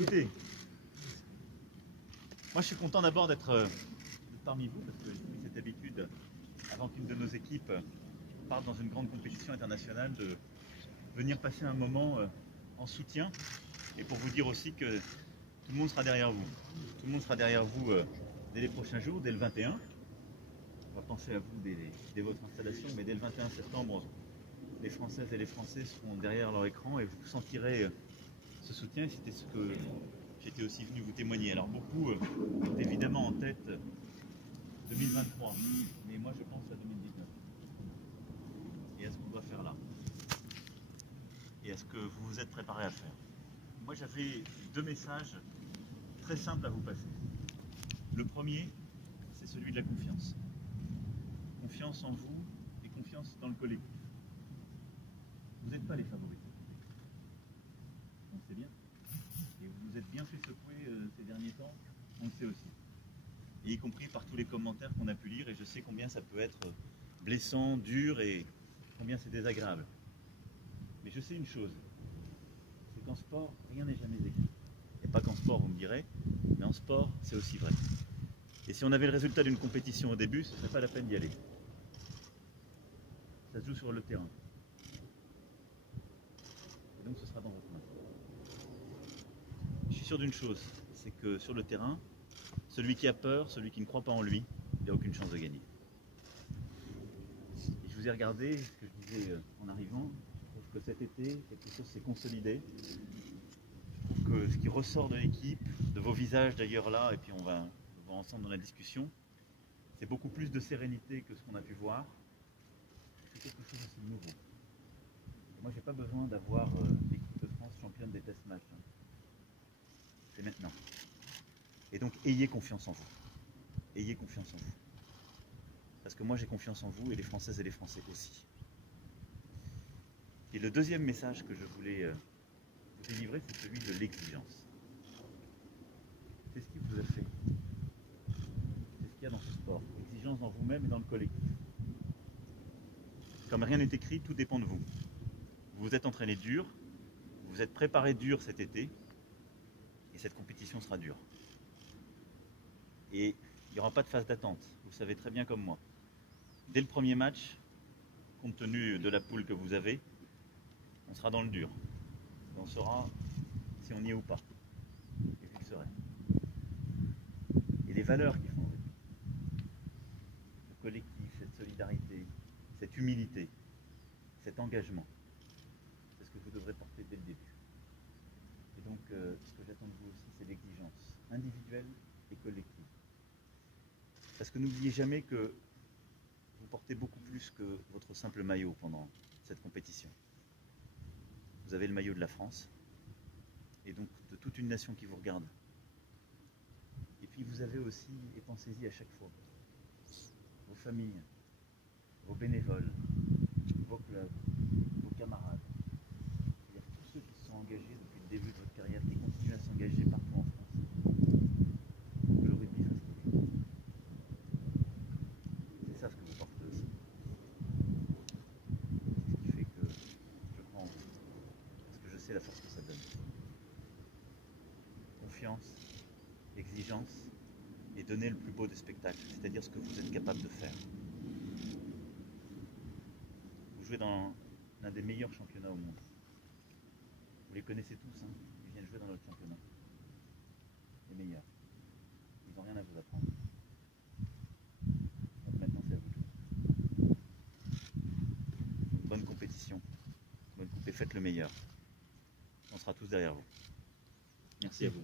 Écoutez, moi je suis content d'abord d'être parmi vous parce que j'ai pris cette habitude, avant qu'une de nos équipes parte dans une grande compétition internationale, de venir passer un moment en soutien et pour vous dire aussi que tout le monde sera derrière vous. Tout le monde sera derrière vous dès les prochains jours, dès le 21. On va penser à vous dès votre installation, mais dès le 21 septembre, les Françaises et les Français seront derrière leur écran et vous sentirez ce soutien. C'était ce que j'étais aussi venu vous témoigner. Alors beaucoup ont évidemment en tête 2023, mais moi je pense à 2019 et à ce qu'on doit faire là et à ce que vous vous êtes préparé à faire. Moi j'avais deux messages très simples à vous passer. Le premier, c'est celui de la confiance. Confiance en vous et confiance dans le collectif. Vous n'êtes pas les favoris. On le sait bien. Et vous vous êtes bien fait secouer ces derniers temps, on le sait aussi. Et y compris par tous les commentaires qu'on a pu lire, et je sais combien ça peut être blessant, dur, et combien c'est désagréable. Mais je sais une chose, c'est qu'en sport, rien n'est jamais écrit. Et pas qu'en sport, vous me direz, mais en sport, c'est aussi vrai. Et si on avait le résultat d'une compétition au début, ce ne serait pas la peine d'y aller. Ça se joue sur le terrain. Et donc ce sera dans votre main. Je suis sûr d'une chose, c'est que sur le terrain, celui qui a peur, celui qui ne croit pas en lui, il n'a aucune chance de gagner. Et je vous ai regardé, ce que je disais en arrivant, je trouve que cet été, quelque chose s'est consolidé. Je trouve que ce qui ressort de l'équipe, de vos visages d'ailleurs là, et puis on va le voir ensemble dans la discussion, c'est beaucoup plus de sérénité que ce qu'on a pu voir. C'est quelque chose aussi de nouveau. Et moi, j'ai pas besoin d'avoir l'équipe de France championne des test matchs. C'est maintenant. Et donc, ayez confiance en vous. Ayez confiance en vous. Parce que moi, j'ai confiance en vous et les Françaises et les Français aussi. Et le deuxième message que je voulais vous délivrer, c'est celui de l'exigence. C'est ce qui vous a fait. C'est ce qu'il y a dans ce sport. Exigence dans vous-même et dans le collectif. Comme rien n'est écrit, tout dépend de vous. Vous vous êtes entraîné dur, vous vous êtes préparé dur cet été, et cette compétition sera dure. Et il n'y aura pas de phase d'attente, vous le savez très bien comme moi. Dès le premier match, compte tenu de la poule que vous avez, on sera dans le dur. Et on saura si on y est ou pas. Et vous le serez. Et les valeurs qui font le collectif, cette solidarité, cette humilité, cet engagement, c'est ce que vous devrez porter dès le début. Et donc, ce que j'attends de vous aussi, c'est l'exigence individuelle et collective. Parce que n'oubliez jamais que vous portez beaucoup plus que votre simple maillot pendant cette compétition. Vous avez le maillot de la France, et donc de toute une nation qui vous regarde. Et puis vous avez aussi, et pensez-y à chaque fois, vos familles, vos bénévoles, vos clubs, vos camarades. C'est-à-dire tous ceux qui se sont engagés depuis le début de votre carrière, qui continuent à s'engager partout en France. Que le rugby fasse rugby. C'est ça ce que vous portez aussi. C'est ce qui fait que je crois en vous. Parce que je sais la force que ça donne. Confiance, exigence et donner le plus beau des spectacles, c'est-à-dire ce que vous êtes capable de faire. Vous jouez dans l'un des meilleurs championnats au monde. Vous les connaissez tous, hein, ils viennent jouer dans notre championnat. Les meilleurs. Ils n'ont rien à vous apprendre. Donc maintenant c'est à vous de jouer. Une bonne compétition, bonne coupe et faites le meilleur. On sera tous derrière vous. Merci à vous.